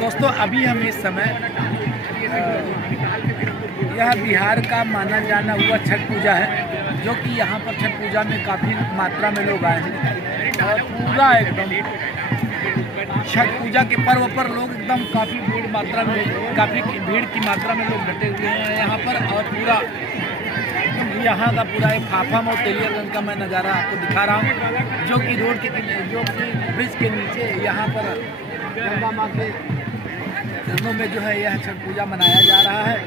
दोस्तों अभी हम इस समय यह बिहार का माना जाना हुआ छठ पूजा है, जो कि यहाँ पर छठ पूजा में काफ़ी मात्रा में लोग आए हैं और पूरा एकदम छठ पूजा के पर्व पर लोग एकदम काफ़ी भीड़ की मात्रा में लोग डटे हुए हैं यहाँ पर। और पूरा यहाँ का पूरा एक फाफम और तेलियागंज का मैं नज़ारा आपको दिखा रहा हूँ, जो कि रोड के जो कि ब्रिज के नीचे यहाँ पर गंगा माँ के चरणों में जो है यह छठ पूजा मनाया जा रहा है।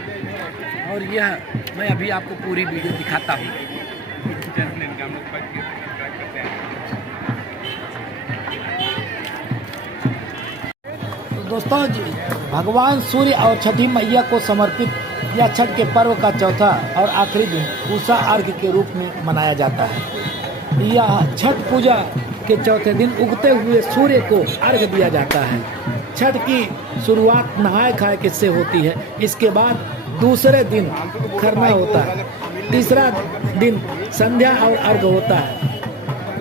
और यह मैं अभी आपको पूरी वीडियो दिखाता हूँ। तो दोस्तों भगवान सूर्य और छठी मैया को समर्पित यह छठ के पर्व का चौथा और आखिरी दिन उषा अर्घ्य के रूप में मनाया जाता है। यह छठ पूजा के चौथे दिन उगते हुए सूर्य को अर्घ्य दिया जाता है। छठ की शुरुआत नहाए खाए के से होती है। इसके बाद दूसरे दिन खरना होता है, तीसरा दिन संध्या और अर्घ्य होता है,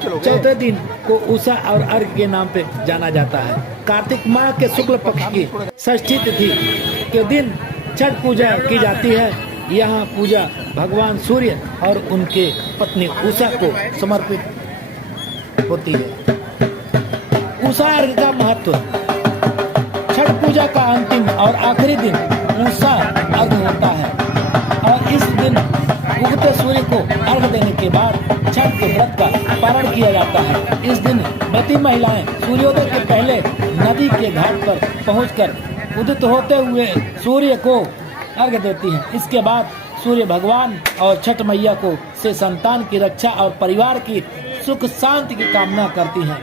चौथे दिन को उषा और अर्घ्य के नाम पे जाना जाता है। कार्तिक माह के शुक्ल पक्ष की षष्ठी तिथि के दिन छठ पूजा की जाती है। यहाँ पूजा भगवान सूर्य और उनके पत्नी उषा को समर्पित होती है। उषा अर्घ्य का महत्व। छठ पूजा का अंतिम और आखिरी दिन उषा अर्घ्य होता है और इस दिन उगते सूर्य को अर्घ्य देने के बाद छठ के व्रत का पारण किया जाता है। इस दिन व्रती महिलाएं सूर्योदय के पहले नदी के घाट पर पहुंचकर उदित होते हुए सूर्य को अर्घ्य देती हैं। इसके बाद सूर्य भगवान और छठ मैया को से संतान की रक्षा और परिवार की सुख शांति की कामना करती हैं।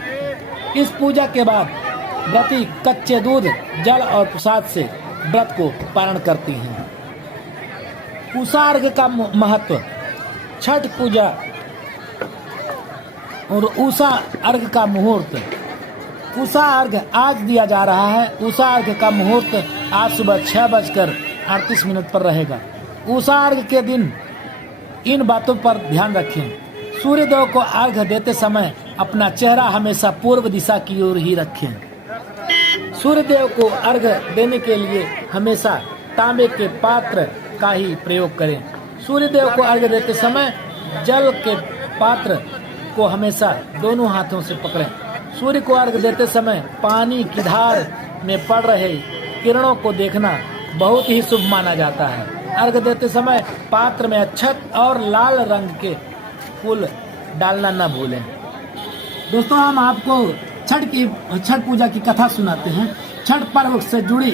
इस पूजा के बाद व्रती कच्चे दूध, जल और प्रसाद से व्रत को पारण करती हैं। उषा अर्घ्य का महत्व। छठ पूजा और उषा अर्घ्य का मुहूर्त। उषा अर्घ्य आज दिया जा रहा है। उषा अर्घ्य का मुहूर्त आज सुबह 6:38 पर रहेगा। उषा अर्घ्य के दिन इन बातों पर ध्यान रखें। सूर्यदेव को अर्घ्य देते समय अपना चेहरा हमेशा पूर्व दिशा की ओर ही रखें। सूर्यदेव को अर्घ्य देने के लिए हमेशा तांबे के पात्र का ही प्रयोग करें। सूर्यदेव को अर्घ्य देते समय जल के पात्र को हमेशा दोनों हाथों से पकड़ें। सूर्य को अर्घ्य देते समय पानी की धार में पड़ रहे किरणों को देखना बहुत ही शुभ माना जाता है। अर्घ्य देते समय पात्र में अक्षत और लाल रंग के फूल डालना न भूलें। दोस्तों हम आपको छठ पूजा की कथा सुनाते हैं। छठ पर्व से जुड़ी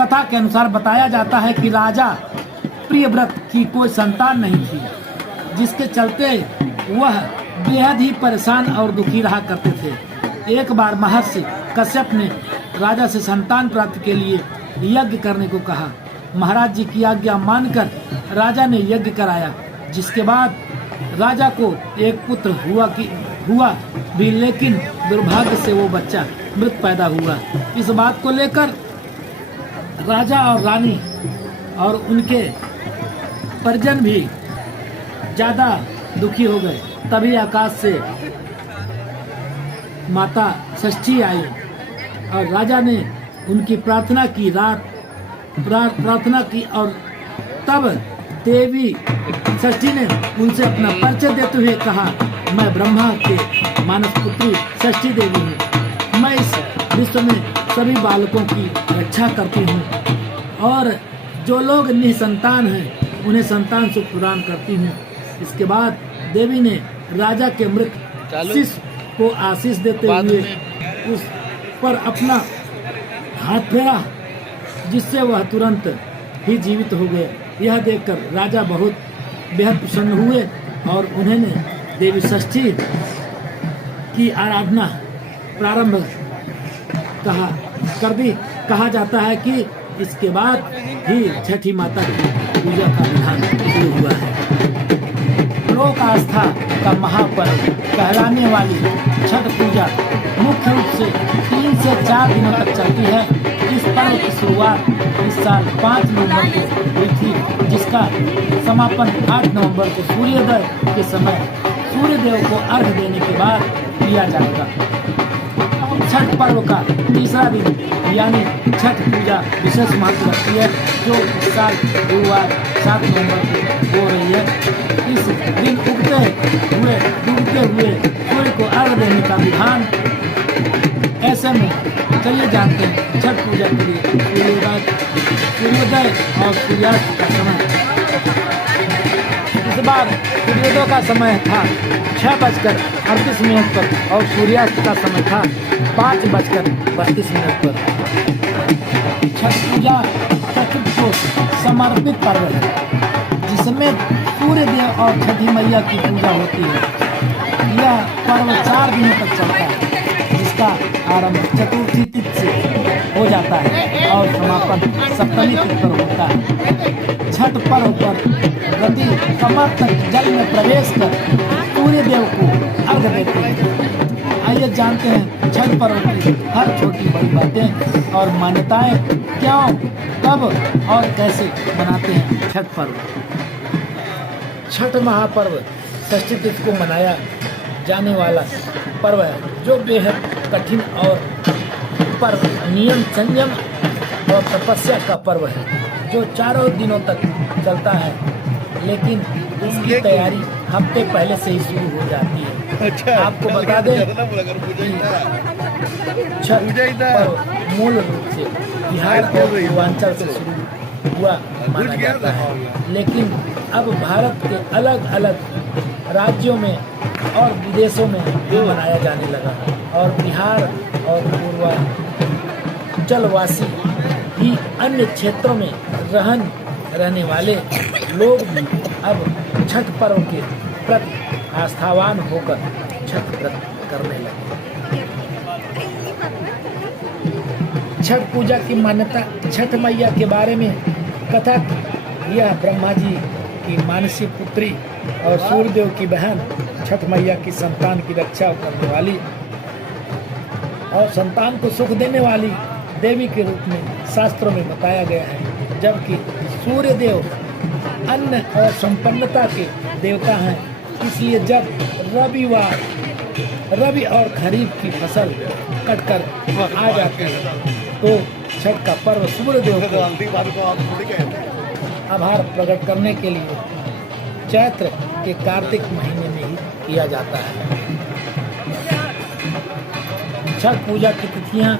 कथा के अनुसार बताया जाता है कि राजा प्रियव्रत की कोई संतान नहीं थी, जिसके चलते वह बेहद ही परेशान और दुखी रहा करते थे। एक बार महर्षि कश्यप ने राजा से संतान प्राप्ति के लिए यज्ञ करने को कहा। महाराज जी की आज्ञा मानकर राजा ने यज्ञ कराया, जिसके बाद राजा को एक पुत्र हुआ भी, लेकिन दुर्भाग्य से वो बच्चा मृत पैदा हुआ। इस बात को लेकर राजा और रानी और उनके परिजन भी ज्यादा दुखी हो गए। तभी आकाश से माता षष्ठी आई और राजा ने उनकी प्रार्थना की और तब देवी षष्ठी ने उनसे अपना परिचय देते हुए कहा, मैं ब्रह्मा के मानस पुत्री षष्ठी देवी हूँ। मैं इस विश्व में सभी बालकों की रक्षा करती हूँ और जो लोग निसंतान हैं उन्हें संतान सुख प्रदान करती हूँ। इसके बाद देवी ने राजा के मृत शिष्य को आशीष देते हुए उस पर अपना हाथ फेरा, जिससे वह तुरंत ही जीवित हो गए। यह देखकर राजा बहुत बेहद प्रसन्न हुए और उन्होंने देवी षष्ठी की आराधना प्रारंभ कर दी। कहा जाता है कि इसके बाद ही छठी माता की पूजा का विधान शुरू हुआ है। लोक आस्था का महापर्व कहलाने वाली छठ पूजा मुख्य रूप से 3 से 4 दिनों तक चलती है। इस पर्व की शुरुआत इस साल 5 नवंबर को हुई थी, जिसका समापन 8 नवंबर को सूर्योदय के समय सूर्य देव को अर्घ्य देने के बाद किया जाएगा। छठ पर्व का तीसरा दिन यानी छठ पूजा विशेष महत्व रखती है, जो इस साल गुरुवार 7 नवंबर को हो रही है। इस दिन उगते हुए डूबते हुए सूर्य को अर्घ देने का विधान। ऐसे में चलिए जानते हैं छठ पूजा के लिए सूर्योदय और सूर्यास्त का समय। इस बार सूर्योदय का समय था 6:38 पर और सूर्यास्त का समय था 5:32 पर। छठ पूजा प्रकृति को समर्पित पर्व है, जिसमें सूर्य देव और छठी मैया की पूजा होती है। यह पर्व 4 दिनों तक चलता है, जिसका आरंभ चतुर्थी तिथि से हो जाता है और समापन सप्तमी तिथि पर होता है। छठ पर्व पर व्रती कमर तक जल में प्रवेश कर सूर्य देव को अर्घ देते हैं। आइए जानते हैं छठ पर्व की हर छोटी बड़ी बातें और मान्यताएं क्यों, कब और कैसे मनाते हैं छठ पर्व। छठ महापर्व षष्ठी तिथि को मनाया जाने वाला पर्व है, जो बेहद कठिन और पर्व नियम संयम और तपस्या का पर्व है, जो 4 दिनों तक चलता है, लेकिन इसकी तैयारी हफ्ते पहले से ही शुरू हो जाती है। अच्छा, आपको बता दें छठ पर्व मूल रूप से बिहार और पूर्वांचल से शुरू हुआ माना जाता है, लेकिन अब भारत के अलग अलग राज्यों में और विदेशों में भी मनाया जाने लगा और बिहार और पूर्वांचलवासी भी अन्य क्षेत्रों में रहने वाले लोग भी अब छठ पर्व के प्रति आस्थावान होकर छठ व्रत करने लगे। छठ पूजा की मान्यता। छठ मैया के बारे में कथा, यह ब्रह्मा जी की मानसी पुत्री और सूर्यदेव की बहन छठ मैया की संतान की रक्षा करने वाली और संतान को सुख देने वाली देवी के रूप में शास्त्रों में बताया गया है। जबकि सूर्यदेव अन्न और संपन्नता के देवता हैं, इसलिए जब रबी और खरीफ की फसल कटकर आ जाती है तो छठ का पर्व सूर्यदेव को आभार प्रकट करने के लिए चैत्र के कार्तिक महीने में ही किया जाता है। छठ पूजा की तिथियां।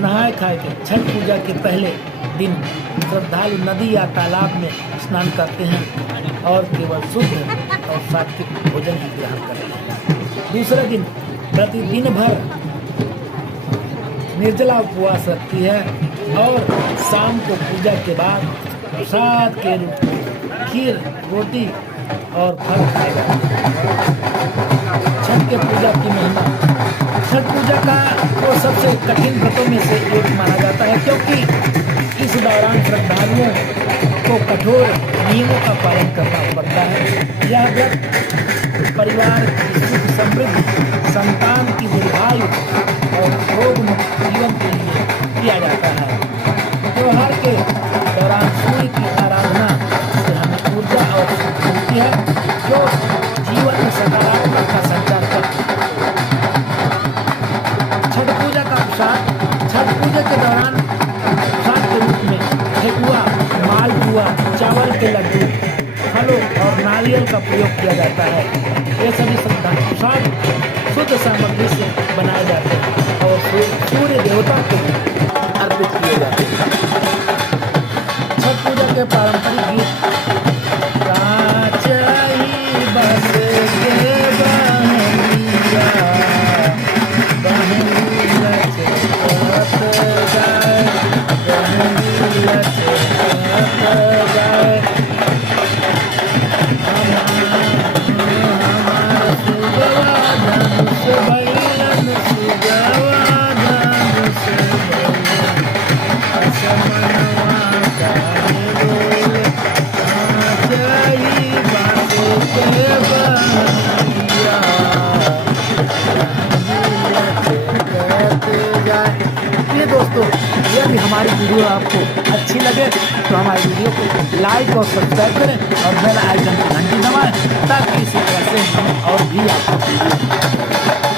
नहाए खाए के छठ पूजा के पहले दिन श्रद्धालु नदी या तालाब में स्नान करते हैं और केवल शुद्ध और सात्विक भोजन ही ग्रहण करते हैं। दूसरे दिन प्रतिदिन भर निर्जला उपवास रखती है और शाम को पूजा के बाद प्रसाद के रूप में खीर, रोटी और फल खाए जाते हैं। छठ के पूजा की महिमा। छठ पूजा का वो सबसे कठिन व्रतों में से एक माना जाता है, क्योंकि इस दौरान श्रद्धालुओं को कठोर नियमों का पालन करना पड़ता है। यह व्रत परिवार की सुख समृद्धि, संतान की दीर्घायु और रोग मुक्त जीवन के लिए किया जाता है। त्योहार के दौरान सूर्य की आराधना से हमें ऊर्जा और शक्ति मिलती है, जो जीवन में सकारात्मक का संचार करती है। छठ पूजा का प्रसाद। छठ पूजा के दौरान प्रसाद के रूप में ठेकुआ, मालपुआ, चावल के लड्डू, फलों और नारियल का प्रयोग किया जाता है। ये सभी प्रसाद शुद्ध सामग्री से बनाए जाते हैं और सूर्य देवता को अर्पित किए जाते हैं। छठ पूजा के पारंपरिक गीत। दोस्तों, यदि हमारी वीडियो आपको अच्छी लगे तो हमारी वीडियो को लाइक और सब्सक्राइब करें और बेल आइकन की घंटी दबाएं, ताकि इसी तरह से हम और भी आपको